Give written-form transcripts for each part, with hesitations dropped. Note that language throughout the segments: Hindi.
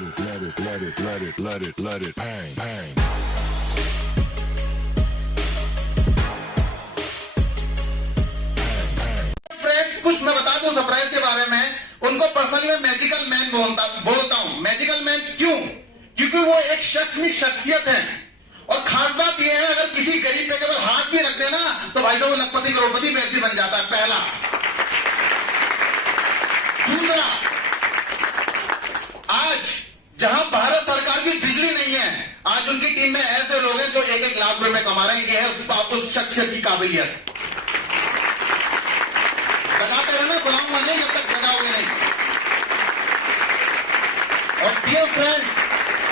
let it bang, bang. कुछ मैं बता दूं सरप्राइज के बारे में। उनको पर्सनली मैं मैजिकल मैन बोलता हूं। मैजिकल मैन क्यों? क्योंकि वो एक शख्स में शख्सियत है। और खास बात यह है, अगर किसी गरीब पे अगर हाथ भी रख देना तो भाई साहब वो लखपति करोड़पति व्यक्ति बन जाता है। पहला। दूसरा, आज जहां भारत सरकार की बिजली नहीं है, आज उनकी टीम में ऐसे लोग हैं जो 1-1 लाख रुपए कमा रहे हैं। ये है उस शख्सियत की काबिलियत। लगाते रहना, बुलाऊंगा नहीं जब तक लगाओगे नहीं। और डियर फ्रेंड्स,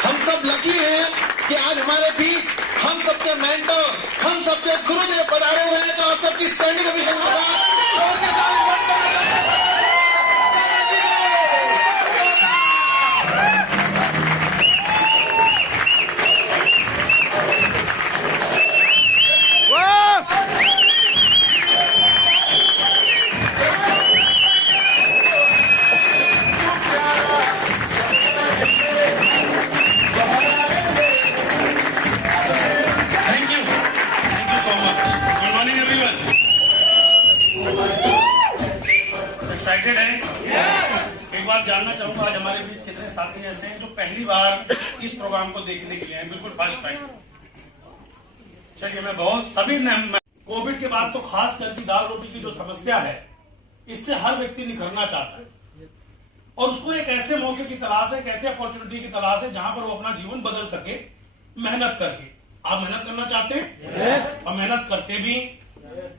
हम सब लकी हैं कि आज हमारे बीच हम सबके मेंटर, हम सबके गुरुदेव पधारे हुए हैं। तो आप सबकी स्टैंडिंग ओवेशन के साथ एक्साइटेड है। एक बात जानना चाहूंगा, आज हमारे बीच कितने साथी ऐसे हैं जो पहली बार इस प्रोग्राम को देखने के लिए हैं? बिल्कुल फर्स्ट टाइम। चलिए, मैं बहुत सभी कोविड के बाद तो खास करके दाल रोटी की जो समस्या है, इससे हर व्यक्ति निखरना चाहता है और उसको एक ऐसे मौके की तलाश है, एक ऐसे अपॉर्चुनिटी की तलाश है जहां पर वो अपना जीवन बदल सके मेहनत करके। आप मेहनत करना चाहते हैं और मेहनत करते भी,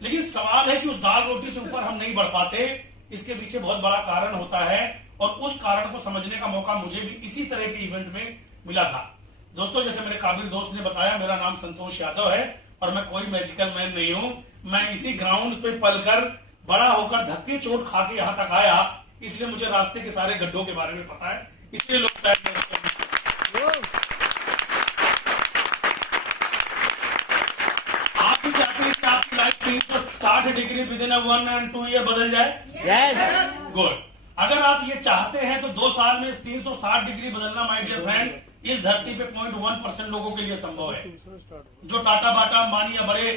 लेकिन सवाल है कि उस दाल रोटी से ऊपर हम नहीं बढ़ पाते। इसके पीछे बहुत बड़ा कारण होता है और उस कारण को समझने का मौका मुझे भी इसी तरह के इवेंट में मिला था। दोस्तों, जैसे मेरे काबिल दोस्त ने बताया, मेरा नाम संतोष यादव है और मैं कोई मैजिकल मैन नहीं हूं। मैं इसी ग्राउंड पे पलकर बड़ा होकर धक्के चोट खा के यहां तक आया, इसलिए मुझे रास्ते के सारे गड्ढों के बारे में पता है। इसलिए लोग आप भी चाहते हैं कि आपकी life 360 degree with in 1 and 2 year बदल जाए? गुड। अगर आप ये चाहते हैं तो 2 साल में 360 डिग्री बदलना, माय डियर फ्रेंड, इस धरती पे 0.1% लोगों के लिए संभव है जो टाटा बाटा अंबानी या बड़े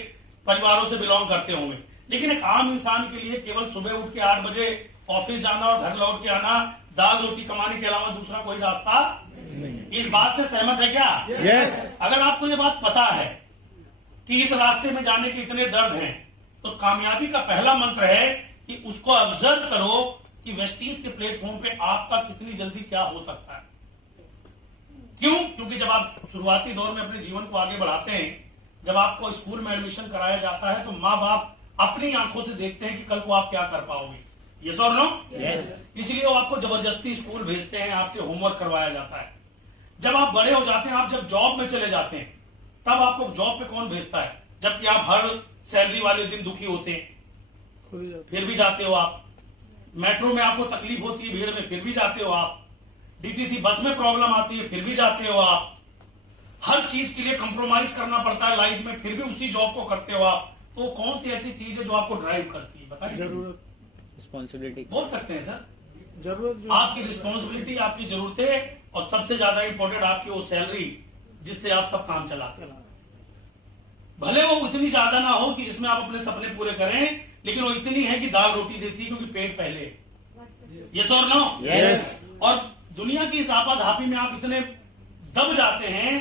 परिवारों से बिलोंग करते होंगे। लेकिन एक आम इंसान के लिए केवल सुबह उठ के 8 बजे ऑफिस जाना और घर लौट के आना, दाल रोटी कमाने के अलावा दूसरा कोई रास्ता नहीं। इस बात से सहमत है क्या? यस। अगर आपको ये बात पता है कि इस रास्ते में जाने के इतने दर्द हैं, तो कामयाबी का पहला मंत्र है कि उसको ऑब्जर्व करो कि वेस्टीज के प्लेटफॉर्म पे आपका कितनी जल्दी क्या हो सकता है। क्यों? क्योंकि जब आप शुरुआती दौर में अपने जीवन को आगे बढ़ाते हैं, जब आपको स्कूल में एडमिशन कराया जाता है, तो माँ बाप अपनी आंखों से देखते हैं कि कल को आप क्या कर पाओगे। यस और नो? इसलिए वो आपको जबरदस्ती स्कूल भेजते हैं, आपसे होमवर्क करवाया जाता है। जब आप बड़े हो जाते हैं, आप जब जॉब में चले जाते हैं, तब आपको जॉब पे कौन भेजता है? जबकि आप हर सैलरी वाले दिन दुखी होते हैं, फिर भी जाते हो आप। मेट्रो में आपको तकलीफ होती है, भीड़ में, फिर भी जाते हो आप। डीटीसी बस में प्रॉब्लम आती है, फिर भी जाते हो आप। हर चीज के लिए कंप्रोमाइज करना पड़ता है लाइफ में, फिर भी उसी जॉब को करते हो आप। तो कौन सी ऐसी चीज है जो आपको ड्राइव करती है? बताइए। जरूरत, रिस्पॉन्सिबिलिटी बोल सकते हैं सर? जरूरत, आपकी रिस्पॉन्सिबिलिटी, आपकी जरूरतें, और सबसे ज्यादा इंपॉर्टेंट आपकी वो सैलरी जिससे आप सब काम चलाते हैं। भले वो उतनी ज्यादा ना हो कि जिसमें आप अपने सपने पूरे करें, लेकिन वो इतनी है कि दाल रोटी देती है, क्योंकि पेट पहले। यस और नो? यस। और दुनिया की इस आपाधापी में आप इतने दब जाते हैं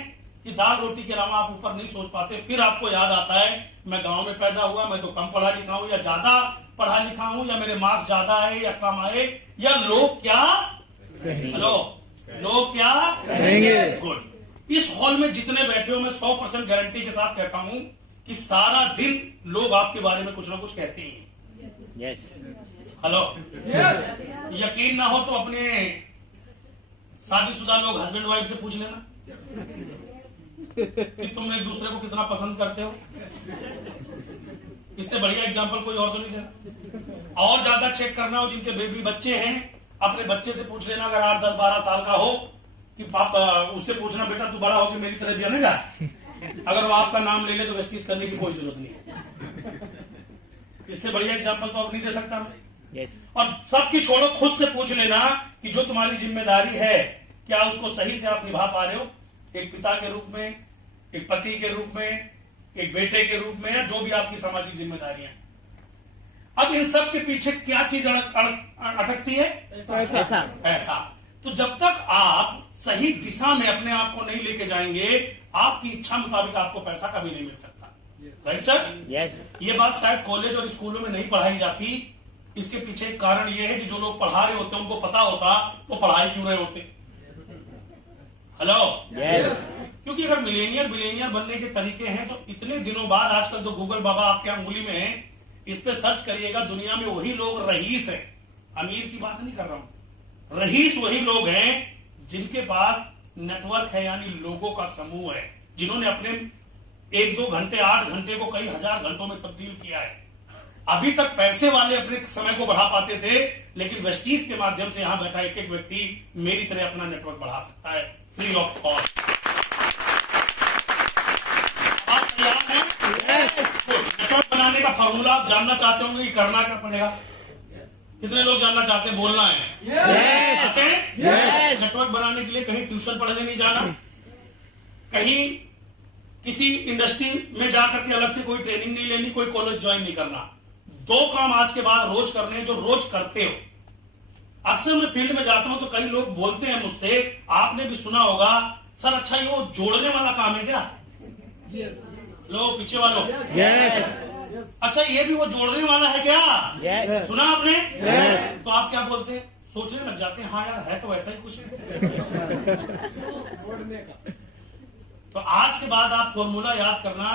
कि दाल रोटी के अलावा आप ऊपर नहीं सोच पाते। फिर आपको याद आता है, मैं गांव में पैदा हुआ, मैं तो कम पढ़ा लिखा हूं, या ज्यादा पढ़ा लिखा हूं, या मेरे मार्क्स ज्यादा आए या कम आए, या लोग क्या हेलो लोग क्या कहेंगे। गुड। इस हॉल में जितने बैठे हो, मैं 100% गारंटी के साथ कहता हूं कि सारा दिन लोग आपके बारे में कुछ ना कुछ कहते हैं। यस। हेलो, यकीन ना हो तो अपने शादीशुदा लोग, हस्बैंड वाइफ से पूछ लेना कि तुम एक दूसरे को कितना पसंद करते हो। इससे बढ़िया एग्जांपल कोई और तो नहीं देना। और ज्यादा चेक करना हो, जिनके बेबी बच्चे हैं, अपने बच्चे से पूछ लेना, अगर 8, 10, 12 साल का हो, कि पापा, उससे पूछना, बेटा तू बड़ा होकर मेरी तरह भी बनेगा? अगर वो आपका नाम ले ले तो वेस्टीज करने की कोई जरूरत नहीं। इससे बढ़िया एग्जांपल तो अब नहीं दे सकता मैं। yes. और सबकी छोड़ो, खुद से पूछ लेना कि जो तुम्हारी जिम्मेदारी है क्या उसको सही से आप निभा पा रहे हो, एक पिता के रूप में, एक पति के रूप में, एक बेटे के रूप में, या जो भी आपकी सामाजिक जिम्मेदारियां। अब इन सब के पीछे क्या चीज अटकती है? पैसा। तो जब तक आप सही दिशा में अपने आप को नहीं लेके जाएंगे, आपकी इच्छा मुताबिक आपको पैसा कभी नहीं मिल सकता। Right sir? यस। ये बात शायद कॉलेज और स्कूलों में नहीं पढ़ाई जाती। इसके पीछे एक कारण ये है कि जो लोग पढ़ा रहे होते हैं उनको पता होता वो पढ़ाई क्यों रहे होते। हेलो? यस। क्योंकि अगर मिलेनियर बनने के तरीके हैं तो इतने दिनों बाद आजकल तो गूगल बाबा आपके अंगुली में है, इस पे सर्च करिएगा, दुनिया में वही लोग रईस है। अमीर की बात नहीं कर रहा हूं, रईस वही लोग हैं जिनके पास नेटवर्क है, यानी लोगों का समूह है, जिन्होंने अपने 1-2 घंटे 8 घंटे को कई हजार घंटों में तब्दील किया है। अभी तक पैसे वाले अपने समय को बढ़ा पाते थे, लेकिन वेस्टीज के माध्यम से यहां बैठा एक व्यक्ति मेरी तरह अपना नेटवर्क बढ़ा सकता है फ्री ऑफ कॉस्ट। आप तैयार हैं? नेटवर्क बनाने का फॉर्मूला आप जानना चाहते होंगे कि करना क्या पड़ेगा? कितने लोग जानना चाहते हैं? बोलना है। आते हैं? नेटवर्क बनाने के लिए कहीं ट्यूशन पढ़ने नहीं जाना, कहीं किसी इंडस्ट्री में जाकर के अलग से कोई ट्रेनिंग नहीं लेनी, कोई कॉलेज ज्वाइन नहीं करना। 2 काम आज के बाद रोज करने हैं जो रोज करते हो। अक्सर मैं फील्ड में जाता हूं तो कई लोग बोलते हैं मुझसे, आपने भी सुना होगा, सर अच्छा ये वो जोड़ने वाला काम है क्या? लोग पीछे वालों, अच्छा ये भी वो जोड़ने वाला है क्या? सुना आपने? तो आप क्या बोलते हैं? सोचने लग जाते हैं, हाँ यार है तो वैसा ही कुछ। तो आज के बाद आप फॉर्मूला याद करना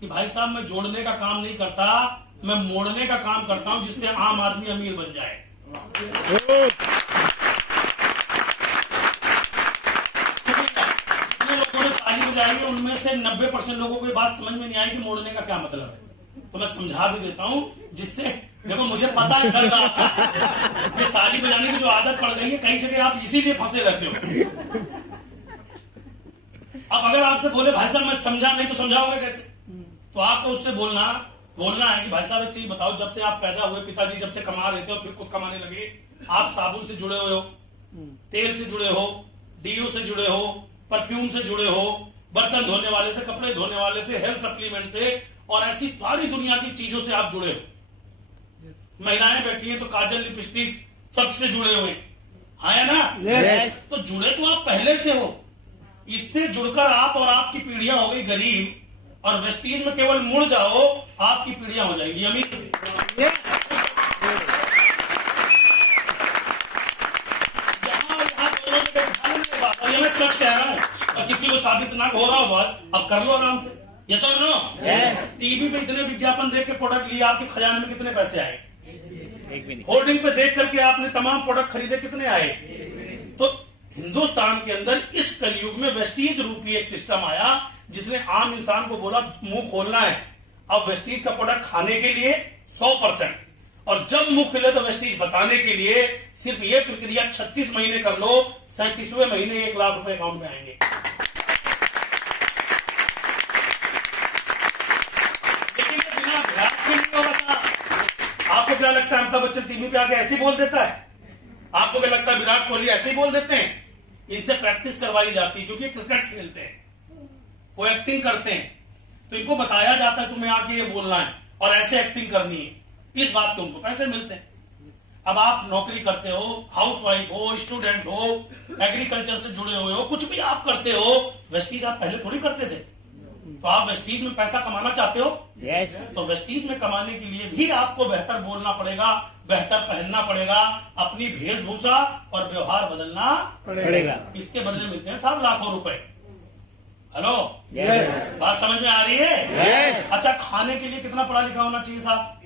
कि भाई साहब मैं जोड़ने का काम नहीं करता, मैं मोड़ने का काम करता हूं, जिससे आम आदमी अमीर बन जाए। जितने लोगों ने ताली बजाई उनमें से 90% लोगों को ये बात समझ में नहीं आई कि मोड़ने का क्या मतलब है। तो मैं समझा भी देता हूं, जिससे देखो मुझे पता है दर्द आपका, ये ताली बजाने की जो आदत पड़ गई है कई जगह आप इसीलिए फंसे रहते हो। अब अगर आपसे बोले भाई साहब मैं समझा नहीं, तो समझाओगे कैसे? तो आपको उससे बोलना है कि भाई साहब एक चीज बताओ, जब से आप पैदा हुए, पिताजी जब से कमा रहे थे और फिर खुद कमाने लगे, आप साबुन से जुड़े हुए हो, तेल से जुड़े हो, डीओ से जुड़े हो, परफ्यूम से जुड़े हो, बर्तन धोने वाले से, कपड़े धोने वाले से, हेल्थ सप्लीमेंट से, और ऐसी सारी दुनिया की चीजों से आप जुड़े हो। महिलाएं बैठी हैं तो काजल, लिपस्टिक सबसे जुड़े हुए, है ना? तो जुड़े तो आप पहले से हो। इससे जुड़कर आप और आपकी पीढ़ियां हो गई गरीब, और वेस्टीज में केवल मुड़ जाओ, आपकी पीढ़ियां हो जाएंगी अमीर। ये मैं सच कह रहा हूं, और किसी को साबित ना हो रहा हो अब कर लो आराम से। यस और नो? टीवी पे इतने विज्ञापन देख के प्रोडक्ट लिया, आपके खजाने में कितने पैसे आए? होर्डिंग पे देख करके आपने तमाम प्रोडक्ट खरीदे, कितने आए? तो हिंदुस्तान के अंदर इस कलयुग में वेस्टीज रूपी एक सिस्टम आया, जिसने आम इंसान को बोला मुंह खोलना है। अब वेस्टीज का प्रोडक्ट खाने के लिए 100%, और जब मुंह खुले तो वेस्टीज बताने के लिए सिर्फ ये प्रक्रिया 36 महीने कर लो, 37वें महीने 1 लाख रुपए अकाउंट में आएंगे। लेकिन बिना अभ्यास के नहीं होगा साहब। आपको क्या लगता है अमिताभ बच्चन टीवी पे आके ऐसे बोल देता है? आपको क्या लगता है विराट कोहली ऐसे ही बोल देते हैं? इनसे प्रैक्टिस करवाई जाती है, क्योंकि क्रिकेट खेलते हैं, वो एक्टिंग करते हैं, तो इनको बताया जाता है तुम्हें आके ये बोलना है और ऐसे एक्टिंग करनी है। इस बात के उनको पैसे मिलते हैं। अब आप नौकरी करते हो, हाउसवाइफ हो, स्टूडेंट हो, एग्रीकल्चर से जुड़े हुए हो, कुछ भी आप करते हो, वेस्टीज आप पहले थोड़ी करते थे। तो आप वेस्टीज में पैसा कमाना चाहते हो? यस। तो वेस्टीज में कमाने के लिए भी आपको बेहतर बोलना पड़ेगा, बेहतर पहनना पड़ेगा, अपनी वेशभूषा और व्यवहार बदलना पड़ेगा। इसके बदले मिलते हैं साहब लाखों रुपए। हेलो? यस। बात समझ में आ रही है? यस। अच्छा, खाने के लिए कितना पढ़ा लिखा होना चाहिए साहब?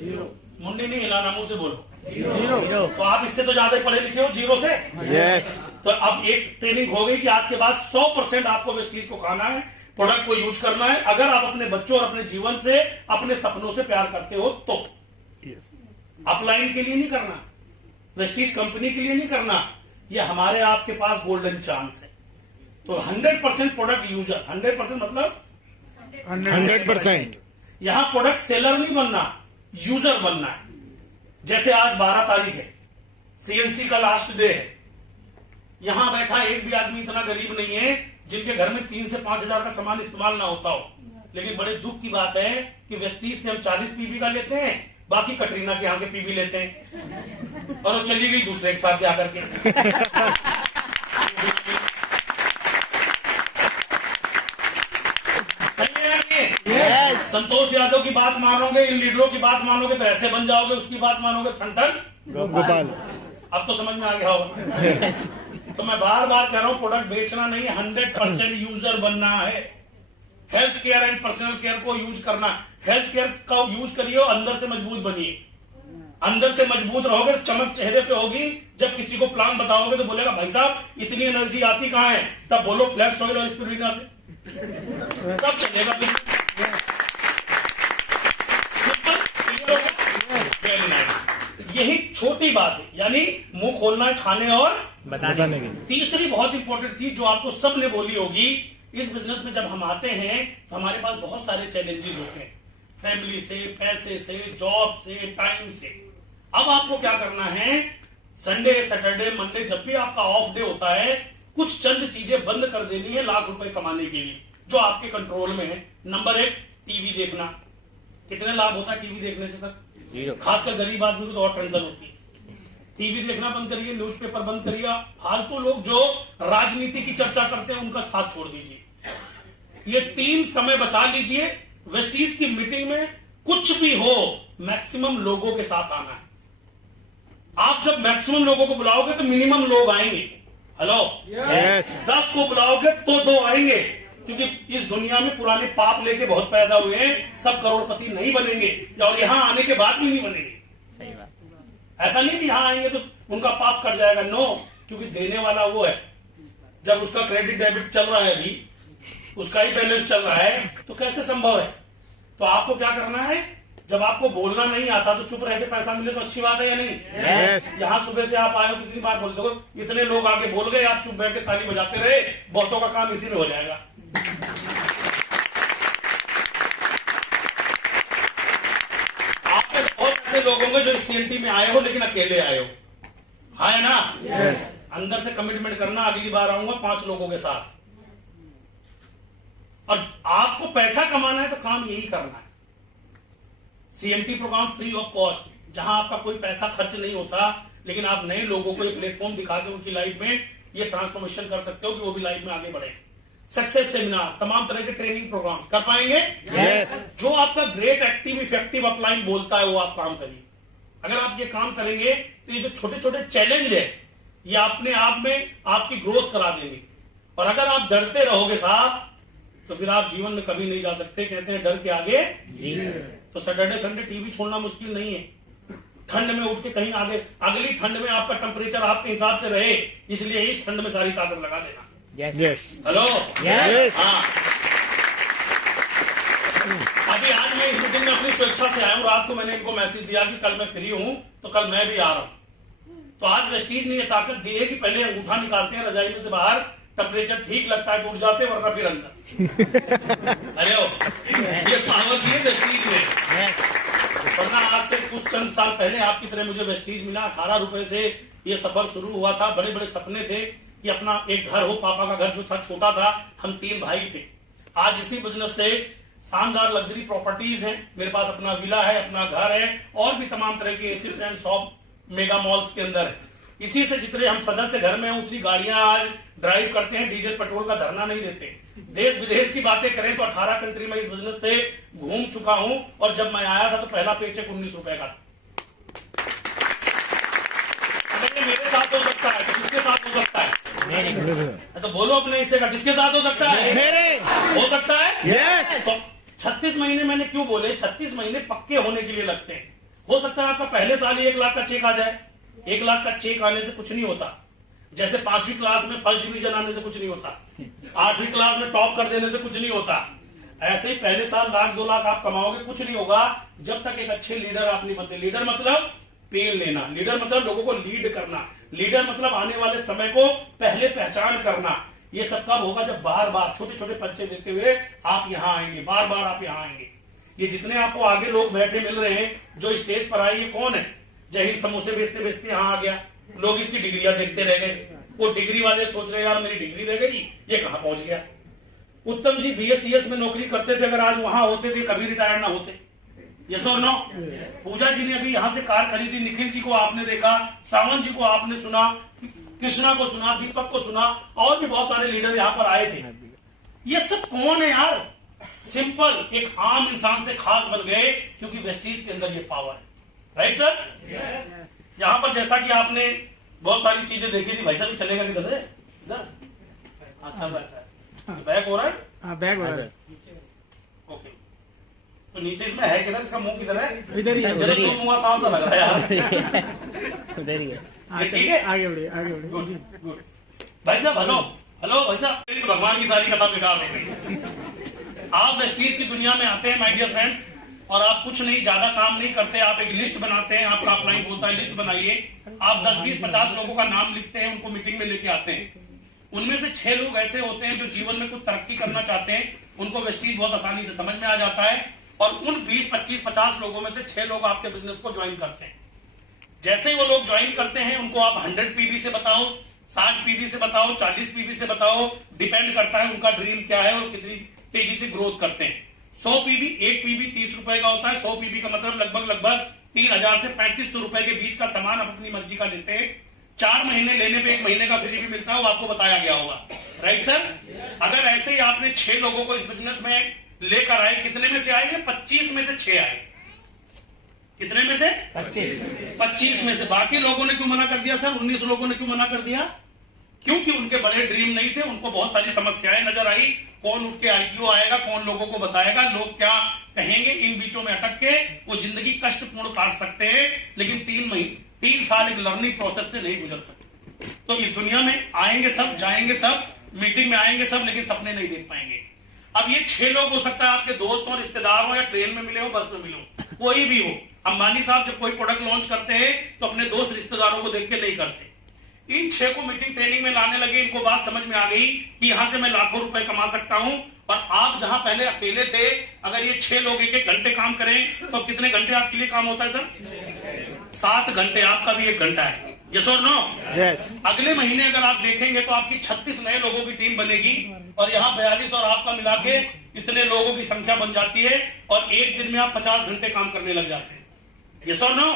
0। मुंडी नहीं हिलाना, मुंह से बोलो। 0। तो आप इससे तो ज्यादा ही पढ़े लिखे हो, 0 से। यस। तो अब एक ट्रेनिंग हो गई कि आज के बाद 100% आपको वेस्टीज को खाना है, प्रोडक्ट को यूज करना है। अगर आप अपने बच्चों और अपने जीवन से, अपने सपनों से प्यार करते हो तो। अपलाइन के लिए नहीं करना, वेस्टीज कंपनी के लिए नहीं करना, ये हमारे आपके पास गोल्डन चांस है। तो 100% प्रोडक्ट यूजर, 100% मतलब 100%। यहां प्रोडक्ट सेलर नहीं बनना, यूजर बनना है। जैसे आज 12 तारीख है, सीएनसी का लास्ट डे है, यहाँ बैठा एक भी आदमी इतना गरीब नहीं है जिनके घर में 3 से 5 हजार का सामान इस्तेमाल ना होता हो। लेकिन बड़े दुख की बात है कि वेस्टीज से हम 40 पीवी का लेते हैं, बाकी कटरीना के यहाँ के पीवी लेते हैं, और वो चली गई दूसरे के साथ आकर के। संतोष यादव की बात मानोगे, इन लीडरों की बात मानोगे तो ऐसे बन जाओगे, उसकी बात मानोगे ठन गोपाल। अब तो समझ में आ गया होगा। तो मैं बार बार कह रहा हूं, प्रोडक्ट बेचना नहीं, 100% यूजर बनना है। Health care and personal care को यूज करना। हेल्थ केयर का यूज करिए और अंदर से मजबूत बनिए। अंदर से मजबूत रहोगे, चमक चेहरे पे होगी। जब किसी को प्लान बताओगे तो बोलेगा भाई साहब इतनी एनर्जी आती कहां है, तब बोलो फ्लैक्स ऑयल और स्पिरुलिना से, तब चलेगा। यही छोटी बात है, यानी मुंह खोलना है खाने और बताने की। तीसरी बहुत इंपॉर्टेंट चीज जो आपको सबने बोली होगी, इस बिजनेस में जब हम आते हैं तो हमारे पास बहुत सारे चैलेंजेस होते हैं, फैमिली से, पैसे से, जॉब से, टाइम से। अब आपको क्या करना है, संडे, सैटरडे, मंडे जब भी आपका ऑफ डे होता है, कुछ चंद चीजें बंद कर देनी है लाख रुपए कमाने के लिए, जो आपके कंट्रोल में है। नंबर 1, टीवी देखना। कितने लाभ होता है टीवी देखने से सर? खासकर गरीब आदमी को तो और टेंशन होती है। टीवी देखना बंद करिए, न्यूज़पेपर बंद करिए। फालतू लोग जो राजनीति की चर्चा करते हैं उनका साथ छोड़ दीजिए। ये 3 समय बचा लीजिए। वेस्टीज की मीटिंग में कुछ भी हो, मैक्सिमम लोगों के साथ आना है। आप जब मैक्सिमम लोगों को बुलाओगे तो मिनिमम लोग आएंगे। हेलो, 10 को बुलाओगे तो 2 आएंगे, क्योंकि इस दुनिया में पुराने पाप लेके बहुत पैदा हुए हैं। सब करोड़पति नहीं बनेंगे, और यहां आने के बाद भी नहीं बनेंगे। सही बात। ऐसा नहीं कि यहां आएंगे तो उनका पाप कट जाएगा, नो, क्योंकि देने वाला वो है। जब उसका क्रेडिट डेबिट चल रहा है, अभी उसका ही बैलेंस चल रहा है, तो कैसे संभव है? तो आपको क्या करना है, जब आपको बोलना नहीं आता तो चुप रह के पैसा मिले तो अच्छी बात है या नहीं? यहाँ सुबह से आप आए हो, कितनी बार बोलते हो, इतने लोग आके बोल गए, आप चुप बैठ के ताली बजाते रहे, बहुतों का काम इसी में हो जाएगा। आपके बहुत ऐसे लोग होंगे जो इस सीएनटी में आए हो लेकिन अकेले आए हो, है ना? अंदर से कमिटमेंट करना, अगली बार आऊंगा 5 लोगों के साथ। और आपको पैसा कमाना है तो काम यही करना है। CMT program free of cost, जहां आपका कोई पैसा खर्च नहीं होता, लेकिन आप नए लोगों को एक प्लेटफॉर्म दिखा के उनकी लाइफ में ये ट्रांसफॉर्मेशन कर सकते हो कि वो भी लाइफ में आगे बढ़े। सक्सेस सेमिनार, तमाम तरह के ट्रेनिंग प्रोग्राम कर पाएंगे। जो आपका ग्रेट एक्टिव इफेक्टिव अपलाइन बोलता है वो आप काम करिए। अगर आप ये काम करेंगे तो ये जो छोटे छोटे चैलेंज है ये अपने आप में आपकी ग्रोथ करा देंगे। और अगर आप डरते रहोगे साहब तो फिर आप जीवन में कभी नहीं जा सकते। कहते हैं डर के आगे तो सैटरडे संडे टीवी छोड़ना मुश्किल नहीं है। ठंड में उठ के कहीं आगे, अगली ठंड में आपका टेम्परेचर आपके हिसाब से रहे, इसलिए इस ठंड में सारी ताकत लगा देना। हेलो, हाँ। अभी आज मैं इस मीटिंग में अपनी स्वेच्छा से आया हूँ। रात को मैंने इनको मैसेज दिया कि कल मैं फ्री हूँ तो कल मैं भी आ रहा हूँ। तो आज वेस्टीज ने ये ताकत दी है कि पहले अंगूठा निकालते हैं रजाई में से बाहर, टेम्परेचर ठीक लगता है तो उठ जाते हैं, वरना फिर अंदर। हेलो, ये पावर दी है वेस्टीज ने। वरना आज से कुछ चंद साल पहले आपकी तरह मुझे वेस्टीज मिला। 18 रुपए से ये सफर शुरू हुआ था। बड़े बड़े सपने थे कि अपना एक घर हो। पापा का घर जो था छोटा था, हम 3 भाई थे। आज इसी बिजनेस से शानदार लग्जरी प्रॉपर्टीज हैं। मेरे पास अपना विला है, अपना घर है, और भी तमाम तरह के acids and shop mega malls के अंदर है। इसी से जितने हम सदस्य घर में हैं उतनी गाड़ियां आज ड्राइव करते हैं, डीजल पेट्रोल का धरना नहीं देते। देश विदेश की बातें करें तो 18 कंट्री में इस बिजनेस से घूम चुका हूं। और जब मैं आया था तो पहला पेचेक 19 रुपए का था। अगर मेरे साथ हो सकता है तो किसके साथ हो सकता है? तो बोलो अपने हिस्से का, किसके साथ हो सकता है? मेरे हो सकता है। तो 36 महीने मैंने क्यों बोले? 36 महीने पक्के होने के लिए लगते हैं। हो सकता है आपका पहले साल ही 1 लाख का चेक आ जाए। 1 लाख का चेक आने से कुछ नहीं होता। जैसे 5वीं क्लास में फर्स्ट डिवीजन आने से कुछ नहीं होता, 8वीं क्लास में टॉप कर देने से कुछ नहीं होता। ऐसे ही पहले साल 1 लाख 2 लाख आप कमाओगे, कुछ नहीं होगा जब तक एक अच्छे लीडर आप नहीं बनते। लीडर मतलब पेन लेना, लीडर मतलब लोगों को लीड करना, लीडर मतलब आने वाले समय को पहले पहचान करना। ये सब कब होगा? जब बार बार छोटे छोटे परिचय देते हुए आप यहाँ आएंगे, बार बार आप यहाँ आएंगे। ये जितने आपको आगे लोग बैठे मिल रहे हैं जो स्टेज पर आए, ये कौन है? जय हिंद समोसे बेचते बेचते यहाँ आ गया, लोग इसकी डिग्रियां देखते रह गए, वो डिग्री वाले सोच रहे यार मेरी डिग्री रह गई, ये कहां पहुंच गया। उत्तम जी BSCS में नौकरी करते थे, अगर आज वहां होते थे कभी रिटायर ना होते। यस और नो? पूजा जी ने अभी यहां से कार खरीदी, निखिल जी को आपने देखा, सावंत जी को आपने सुना, कृष्णा को सुना, दीपक को सुना, और भी बहुत सारे लीडर यहां पर आए थे। ये सब कौन है यार? सिंपल एक आम इंसान से खास बन गए क्योंकि वेस्टीज के अंदर ये पावर है। Right sir? यहां पर जैसा कि आपने बहुत सारी चीजें देखी थी, भाई साहब चलेगा किधर से? इधर? अच्छा वैसा बैक हो रहा है? हाँ बैग हो रहा है। ओके, तो नीचे इसमें है किधर? इसका मुंह किधर है? इधर ही है, मेरा तो मुंह साफ सा लग रहा है यार। उधर ही है। हाँ, ठीक है, आगे बढ़िए आगे बढ़िए। Good good. भाई साहब हेलो हेलो भाई साहब, मेरी तो भगवान की सारी कथा बेकार हो गई। आप वेस्टीज की दुनिया में आते हैं माय डियर फ्रेंड्स, और आप कुछ नहीं, ज्यादा काम नहीं करते, आप एक लिस्ट बनाते हैं। आपका अपलाइन बोलता है लिस्ट बनाइए, आप 10, 20, 50 लोगों का नाम लिखते हैं, उनको मीटिंग में लेके आते हैं। उनमें से 6 लोग ऐसे होते हैं जो जीवन में कुछ तरक्की करना चाहते हैं, उनको वेस्टीज बहुत आसानी से समझ में आ जाता है, और उन 20, 25, 50 लोगों में से 6 लोग आपके बिजनेस को ज्वाइन करते हैं। जैसे ही वो लोग ज्वाइन करते हैं, उनको आप 100 PB से बताओ, 60 PB से बताओ, 40 PB से बताओ, डिपेंड करता है उनका ड्रीम क्या है और कितनी तेजी से ग्रोथ करते हैं। 100 PB, 1 PB 30 रुपए का होता है। 100 PB का मतलब लगभग 3000 से 3500 रुपए के बीच का सामान आप अपनी मर्जी का लेते हैं। 4 महीने लेने पे 1 महीने का फ्री भी मिलता है, वो आपको बताया गया होगा। Right sir? अगर ऐसे ही आपने 6 लोगों को इस बिजनेस में लेकर आए, कितने में से आए? 25 में से 6 आए। कितने में से? 25 में से। बाकी लोगों ने क्यों मना कर दिया सर? 19 लोगों ने क्यों मना कर दिया? क्योंकि उनके बड़े ड्रीम नहीं थे, उनको बहुत सारी समस्याएं नजर आई। कौन उठ के ITO आएगा, कौन लोगों को बताएगा, लोग क्या कहेंगे, इन बीचों में अटक के वो जिंदगी कष्टपूर्ण काट सकते हैं, लेकिन 3 साल एक लर्निंग प्रोसेस से नहीं गुजर सकते। तो इस दुनिया में आएंगे सब, जाएंगे सब, मीटिंग में आएंगे सब, लेकिन सपने नहीं देख पाएंगे। अब ये 6 लोग हो सकता है आपके दोस्त हो, रिश्तेदार हो, या ट्रेन में मिले हो, बस में मिले हो, कोई भी हो। अंबानी साहब जब कोई प्रोडक्ट लॉन्च करते हैं तो अपने दोस्त रिश्तेदारों को देख के नहीं करते। इन 6 को मीटिंग ट्रेनिंग में लाने लगे, इनको बात समझ में आ गई कि यहां से मैं लाखों रुपए कमा सकता हूं। और आप जहां पहले अकेले थे, अगर ये 6 लोग 1-1 घंटे काम करें तो कितने घंटे आपके लिए काम होता है सर? 7 घंटे। आपका भी 1 घंटा है। यस और नो? यस। अगले महीने अगर आप देखेंगे तो आपकी 36 नए लोगों की टीम बनेगी, और यहाँ 42 और आपका मिला के इतने लोगों की संख्या बन जाती है, और एक दिन में आप 50 घंटे काम करने लग जाते हैं। यस और नो?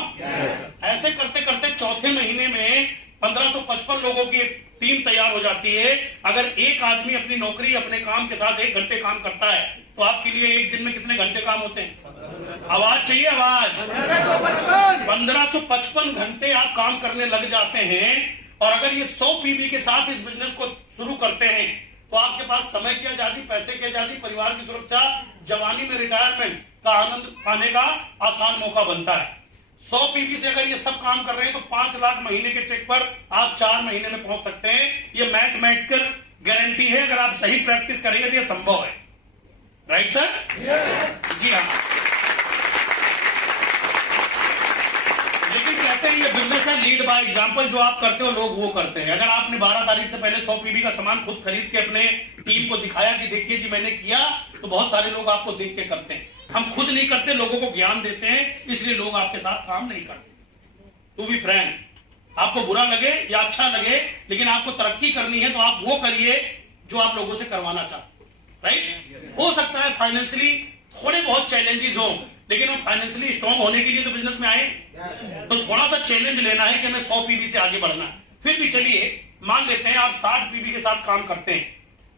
ऐसे करते करते चौथे महीने में 1555 लोगों की एक टीम तैयार हो जाती है। अगर एक आदमी अपनी नौकरी अपने काम के साथ 1 घंटे काम करता है तो आपके लिए एक दिन में कितने घंटे काम होते हैं? आवाज चाहिए, आवाज। 1555 घंटे आप काम करने लग जाते हैं। और अगर ये 100 PB के साथ इस बिजनेस को शुरू करते हैं तो आपके पास समय की आजादी, पैसे की आजादी, परिवार की सुरक्षा, जवानी में रिटायरमेंट का आनंद पाने का आसान मौका बनता है। 100 PB से अगर ये सब काम कर रहे हैं तो 5 लाख महीने के चेक पर आप 4 महीने में पहुंच सकते हैं। ये मैथमेटिकल गारंटी है, अगर आप सही प्रैक्टिस करेंगे तो ये संभव है। Right sir? जी हाँ। लेकिन कहते हैं ये बिजनेस है लीड बाय एग्जांपल, जो आप करते हो लोग वो करते हैं। अगर आपने 12 तारीख से पहले 100 PB का सामान खुद खरीद के अपने टीम को दिखाया कि देखिए जी मैंने किया, तो बहुत सारे लोग आपको देख के करते हैं। हम खुद नहीं करते, लोगों को ज्ञान देते हैं, इसलिए लोग आपके साथ काम नहीं करते। टू बी फ्रैंक, आपको बुरा लगे या अच्छा लगे, लेकिन आपको तरक्की करनी है तो आप वो करिए जो आप लोगों से करवाना चाहते हैं। राइट? हो सकता है फाइनेंशियली थोड़े बहुत चैलेंजेस हो, लेकिन हम फाइनेंशियली स्ट्रांग होने के लिए तो बिजनेस में आए, तो थोड़ा सा चैलेंज लेना है कि हमें 100 PB से आगे बढ़ना है। फिर भी चलिए मान लेते हैं आप 60 PB के साथ काम करते हैं,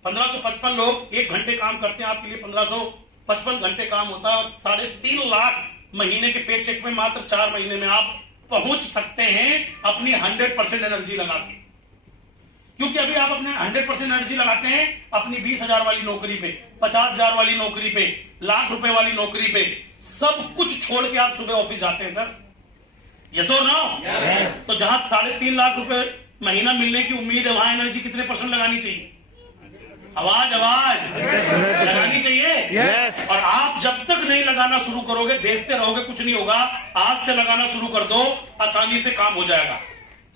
1555 लोग 1 घंटे काम करते हैं, आपके लिए 1555 घंटे काम होता है, और 3.5 लाख महीने के पे चेक में मात्र 4 महीने में आप पहुंच सकते हैं अपनी 100% एनर्जी लगा के। क्योंकि अभी आप अपने 100% एनर्जी लगाते हैं अपनी 20,000 वाली नौकरी पे, 50,000 वाली नौकरी पे, लाख रुपए वाली नौकरी पे, सब कुछ छोड़ के आप सुबह ऑफिस जाते हैं सर। यस और नो? तो जहां 3.5 लाख रुपए महीना मिलने की उम्मीद है, वहां एनर्जी कितने % लगानी चाहिए? आवाज लगानी चाहिए। yes. और आप जब तक नहीं लगाना शुरू करोगे, देखते रहोगे, कुछ नहीं होगा। आज से लगाना शुरू कर दो, आसानी से काम हो जाएगा।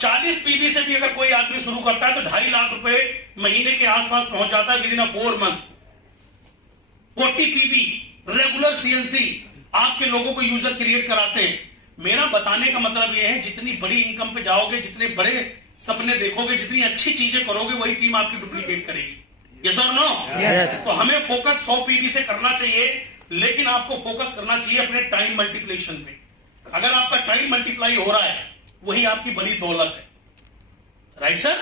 40 PB से भी अगर कोई आदमी शुरू करता है तो 2.5 लाख रुपए महीने के आसपास पहुंच जाता है with in 4 month. 40 PB regular CNC आपके लोगों को यूजर क्रिएट कराते हैं। मेरा बताने का मतलब यह है, जितनी बड़ी इनकम पे जाओगे, जितने बड़े सपने देखोगे, जितनी अच्छी चीजें करोगे वही टीम आपकी डुप्लीकेट करेगी। यस और नो? Yes. तो हमें फोकस 100 पीवी से करना चाहिए, लेकिन आपको फोकस करना चाहिए अपने टाइम मल्टीप्लिकेशन पे। अगर आपका टाइम मल्टीप्लाई हो रहा है, वही आपकी बड़ी दौलत है। Right sir?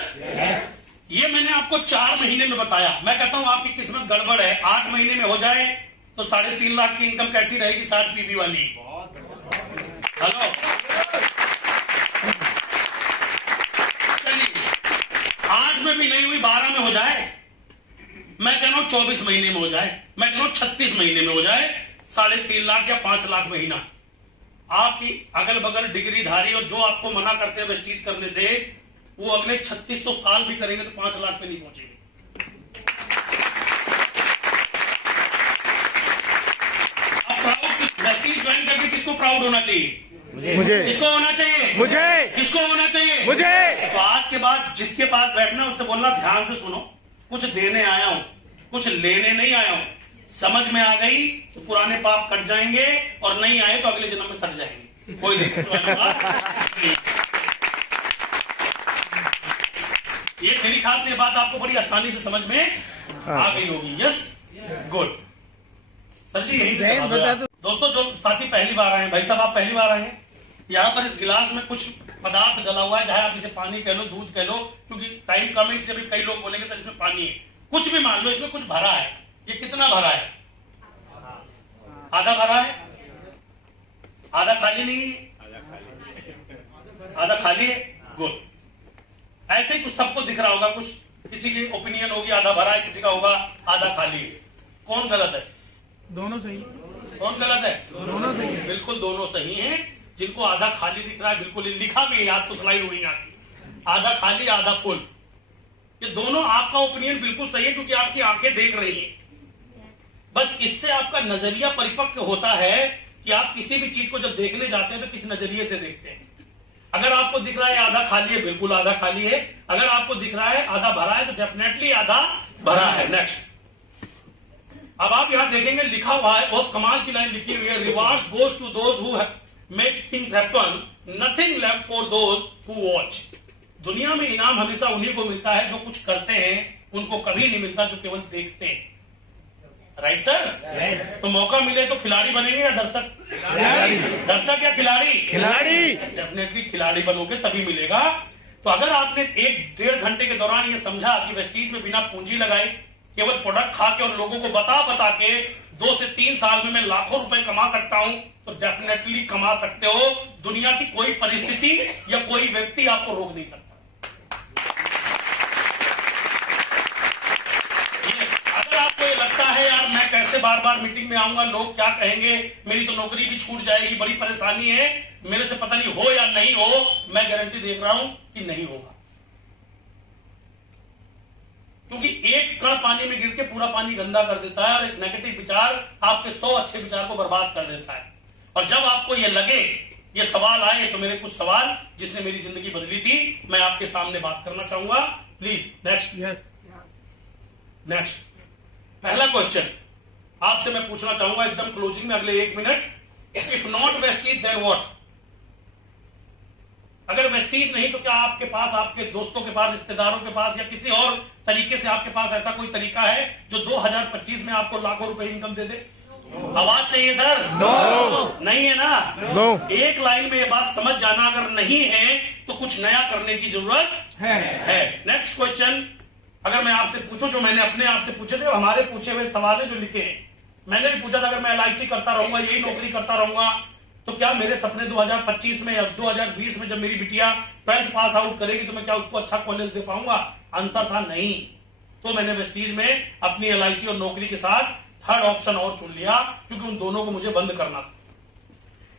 ये मैंने आपको 4 महीने में बताया। मैं कहता हूं आपकी किस्मत गड़बड़ है, 8 महीने में हो जाए तो 3.5 लाख की इनकम कैसी रहेगी 60 पीवी वाली? हेलो, चलिए 8 में भी नहीं हुई, 12 में हो जाए। मैं कह रहा हूं 24 महीने में हो जाए, मैं कह रहा हूं 36 महीने में हो जाए, 3.5 लाख या 5 लाख महीना। आपकी अगल बगल डिग्रीधारी और जो आपको मना करते हैं वेस्टीज करने से, वो अगले 3600 साल भी करेंगे तो 5 लाख पे नहीं पहुंचेंगे। अब प्राउड वेस्टीज ज्वाइन करके किसको प्राउड होना चाहिए? मुझे किसको होना चाहिए? मुझे किसको होना चाहिए? मुझे तो आज के बाद जिसके पास बैठना उससे बोलना ध्यान से सुनो, कुछ देने आया हूं, कुछ लेने नहीं आया हूं। समझ में आ गई तो पुराने पाप कट जाएंगे, और नहीं आए तो अगले जन्म में सड़ जाएंगे। कोई दिक्कत वाली बात नहीं। ये मेरी ख्याल से ये बात आपको बड़ी आसानी से समझ में आ गई होगी। यस, गुड सर जी, यही से बता दो। दोस्तों, जो साथी पहली बार आए हैं, भाई साहब आप पहली बार आए हैं, यहाँ पर इस गिलास में कुछ पदार्थ डला हुआ है, चाहे आप इसे पानी कह लो, दूध कह लो, क्योंकि टाइम कम है इसलिए भी कई लोग बोलेंगे सर इसमें पानी है। कुछ भी मान लो, इसमें कुछ भरा है। ये कितना भरा है? आधा भरा है, आधा खाली नहीं है, आधा खाली है। गुड। ऐसे ही कुछ सबको दिख रहा होगा, कुछ किसी की ओपिनियन होगी आधा भरा है, किसी का होगा आधा खाली है। कौन गलत है? दोनों सही। कौन गलत है? दोनों सही। बिल्कुल दोनों सही हैं। जिनको आधा खाली दिख रहा है, बिल्कुल लिखा भी है, याद तो स्लाइड हुई आती, आधा खाली आधा फुल। ये दोनों आपका ओपिनियन बिल्कुल सही है, क्योंकि आपकी आंखें देख रही हैं। बस इससे आपका नजरिया परिपक्व होता है कि आप किसी भी चीज को जब देखने जाते हैं तो किस नजरिए से देखते हैं। अगर आपको दिख रहा है आधा खाली है, बिल्कुल आधा खाली है। अगर आपको दिख रहा है आधा भरा है, तो डेफिनेटली आधा भरा है। नेक्स्ट, अब आप यहां देखेंगे लिखा हुआ है, बहुत कमाल की लाइन लिखी हुई है, rewards goes to those who make things happen, nothing left for those who watch. दुनिया में इनाम हमेशा उन्हीं को मिलता है जो कुछ करते हैं, उनको कभी नहीं मिलता जो केवल देखते हैं। Right sir? तो मौका मिले तो खिलाड़ी बनेंगे या दर्शक? दर्शक या खिलाड़ी? खिलाड़ी। डेफिनेटली खिलाड़ी बनोगे तभी मिलेगा। तो अगर आपने 1-1.5 घंटे के दौरान ये समझा कि वेस्टीज में बिना पूंजी लगाए, केवल प्रोडक्ट खा के और लोगों को बता के 2 से 3 साल में मैं लाखों रुपए कमा सकता हूं, तो डेफिनेटली कमा सकते हो। दुनिया की कोई परिस्थिति या कोई व्यक्ति आपको रोक नहीं सकता। अगर आपको ये लगता है यार मैं कैसे बार बार मीटिंग में आऊंगा, लोग क्या कहेंगे, मेरी तो नौकरी भी छूट जाएगी, बड़ी परेशानी है, मेरे से पता नहीं हो या नहीं हो, मैं गारंटी देख रहा हूं कि नहीं होगा। क्योंकि एक कण पानी में गिर के पूरा पानी गंदा कर देता है, और एक नेगेटिव विचार आपके 100 अच्छे विचार को बर्बाद कर देता है। और जब आपको ये लगे, ये सवाल आए, तो मेरे कुछ सवाल जिसने मेरी जिंदगी बदली थी, मैं आपके सामने बात करना चाहूंगा। Please next. यस। नेक्स्ट, पहला क्वेश्चन आपसे मैं पूछना चाहूंगा एकदम क्लोजिंग में, अगले 1 minute. If not Vestige then what? अगर वेस्टीज नहीं तो क्या आपके पास, आपके दोस्तों के पास, रिश्तेदारों के पास, या किसी और तरीके से आपके पास ऐसा कोई तरीका है जो 2025 में आपको लाखों रुपए इनकम दे दे? आवाज चाहिए सर। नो। नहीं है ना? नो। एक लाइन में ये बात समझ जाना, अगर नहीं है तो कुछ नया करने की जरूरत है। नेक्स्ट क्वेश्चन, अगर मैं आपसे पूछूं, जो मैंने अपने आप से पूछे थे, हमारे पूछे हुए सवाल है जो लिखे हैं, मैंने भी पूछा था अगर मैं LIC करता रहूंगा, यही नौकरी करता रहूंगा, तो क्या मेरे सपने 2025 में या 2020 में जब मेरी बिटिया 12th पास आउट करेगी तो मैं क्या उसको अच्छा कॉलेज दे पाऊंगा? आंसर था नहीं। तो मैंने वेस्टीज में अपनी LIC और नौकरी के साथ 3rd ऑप्शन और चुन लिया, क्योंकि उन दोनों को मुझे बंद करना था।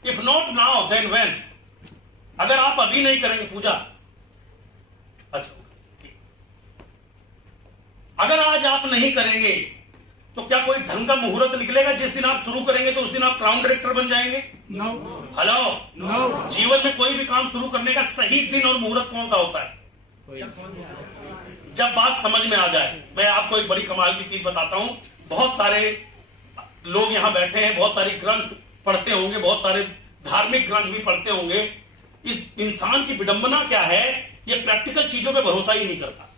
If not now then when? अगर आप अभी नहीं करेंगे पूजा, अच्छा, अगर आज आप नहीं करेंगे तो क्या कोई ढंग का मुहूर्त निकलेगा जिस दिन आप शुरू करेंगे तो उस दिन आप क्राउन डायरेक्टर बन जाएंगे? नो। हेलो? नो। जीवन में कोई भी काम शुरू करने का सही दिन और मुहूर्त कौन सा होता है? जब बात समझ में आ जाए। मैं आपको एक बड़ी कमाल की चीज बताता हूं। बहुत सारे लोग यहां बैठे हैं, बहुत सारे ग्रंथ पढ़ते होंगे, बहुत सारे धार्मिक ग्रंथ भी पढ़ते होंगे। इस इंसान की विडंबना क्या है ये प्रैक्टिकल चीजों पे भरोसा ही नहीं करता।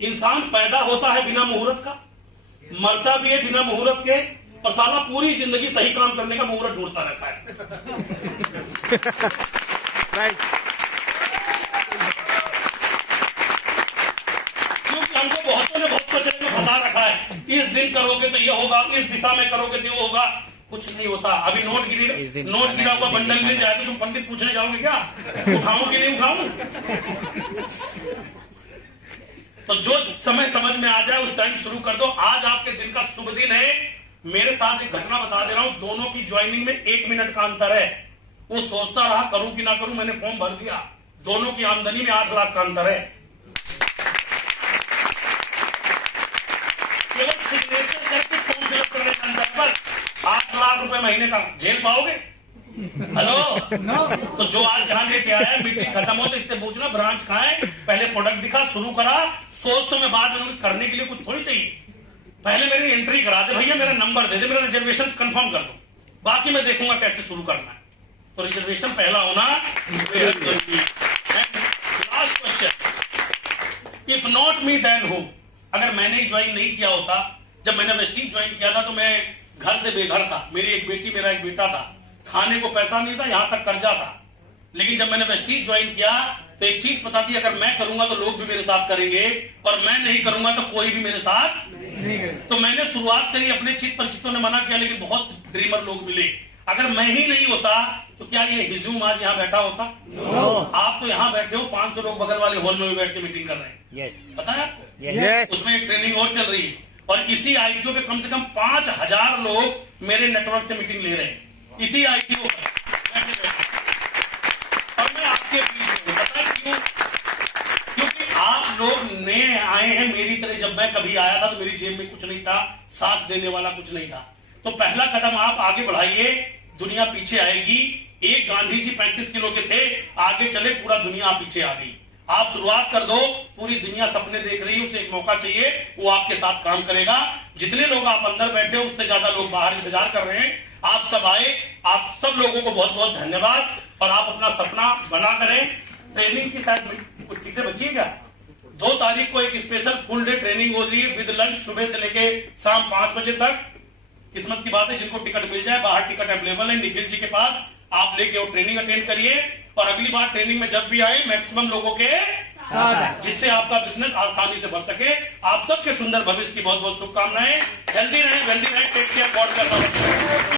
इंसान पैदा होता है बिना मुहूर्त का, मरता भी है बिना मुहूर्त के, और साला पूरी जिंदगी सही काम करने का मुहूर्त ढूंढता रहता है। राइट। क्योंकि हमको बहुतों ने बहुत कचरे में फंसा रखा है, इस दिन करोगे तो ये होगा, इस दिशा में करोगे तो ये होगा। कुछ नहीं होता। अभी नोट गिरा हुआ बंडल मिल जाए तो तुम पंडित पूछने जाओगे क्या उठाऊं कि नहीं उठाऊं? तो जो समय समझ में आ जाए उस टाइम शुरू कर दो। आज आपके दिन का शुभ दिन है। मेरे साथ एक घटना बता दे रहा हूं, दोनों की ज्वाइनिंग में 1 मिनट का अंतर है। वो सोचता रहा करूं कि ना करूं, मैंने फॉर्म भर दिया। दोनों की आमदनी में 8 लाख का अंतर है। केवल सिग्नेचर करके फॉर्म फिलअप करने का अंतर, बस 8 लाख रुपए महीने का। झेल पाओगे? हेलो? तो जो आज यहाँ लेके आया, मीटिंग खत्म हो तो इससे पूछना ब्रांच कहाँ है, पहले प्रोडक्ट दिखा, शुरू करा। सोच तो मैं बाद में करने के लिए कुछ थोड़ी चाहिए। पहले मेरी एंट्री करा दे भैया, मेरा नंबर दे दे, मेरा रिजर्वेशन कंफर्म कर दो, बाकी मैं देखूंगा कैसे शुरू करना है। तो रिजर्वेशन पहला होना बेहद जरूरी है। Last question, if not me then who? अगर मैंने ज्वाइन नहीं किया होता, जब मैंने वेस्टीज ज्वाइन किया था तो मैं घर से बेघर था। मेरी एक बेटी, मेरा एक बेटा था, खाने को पैसा नहीं था, यहां तक कर्जा था। लेकिन जब मैंने वेस्टीज ज्वाइन किया तो एक चीज पता थी, अगर मैं करूंगा तो लोग भी मेरे साथ करेंगे, और मैं नहीं करूंगा तो कोई भी मेरे साथ नहीं करेगा। तो मैंने शुरुआत करी, अपने चित परिचितों ने मना किया, लेकिन बहुत ड्रीमर लोग मिले। अगर मैं ही नहीं होता तो क्या ये हिजूम आज यहाँ बैठा होता? आप तो यहाँ बैठे हो, 500 लोग बगल वाले हॉल में भी बैठ के मीटिंग कर रहे हैं। पता है आपको? उसमें एक ट्रेनिंग और चल रही है, और इसी आईटीओ पे कम से कम 5000 लोग मेरे नेटवर्क से मीटिंग ले रहे हैं, इसी आईटीओ पर। और मैं आपके बीच में, पता है क्यों? क्योंकि आप लोग नए आए हैं मेरी तरह। जब मैं कभी आया था तो मेरी जेब में कुछ नहीं था, साथ देने वाला कुछ नहीं था। तो पहला कदम आप आगे बढ़ाइए, दुनिया पीछे आएगी। एक गांधी जी 35 किलो के थे, आगे चले, पूरा दुनिया पीछे आ गई। आप शुरुआत कर दो, पूरी दुनिया सपने देख रही है, उसे एक मौका चाहिए, वो आपके साथ काम करेगा। जितने लोग आप अंदर बैठे हो उससे ज्यादा लोग बाहर इंतजार कर रहे हैं। आप सब आए, आप सब लोगों को बहुत बहुत धन्यवाद, और आप अपना सपना बना करें। ट्रेनिंग की शायद कुछ टिकटें बची है क्या? 2 तारीख को एक स्पेशल फुल डे ट्रेनिंग हो रही है विद लंच, सुबह से लेके शाम 5 बजे तक। किस्मत की बात है जिनको टिकट मिल जाए, बाहर टिकट अवेलेबल है निखिल जी के पास, आप लेके वो ट्रेनिंग अटेंड करिए। और अगली बार ट्रेनिंग में जब भी आए, मैक्सिमम लोगों के साथ, जिससे आपका बिजनेस आसानी से बढ़ सके। आप सबके सुंदर भविष्य की बहुत बहुत शुभकामनाएं। हेल्दी रहें, वेल्दी रहें, टेक केयर, गॉड ब्लेस।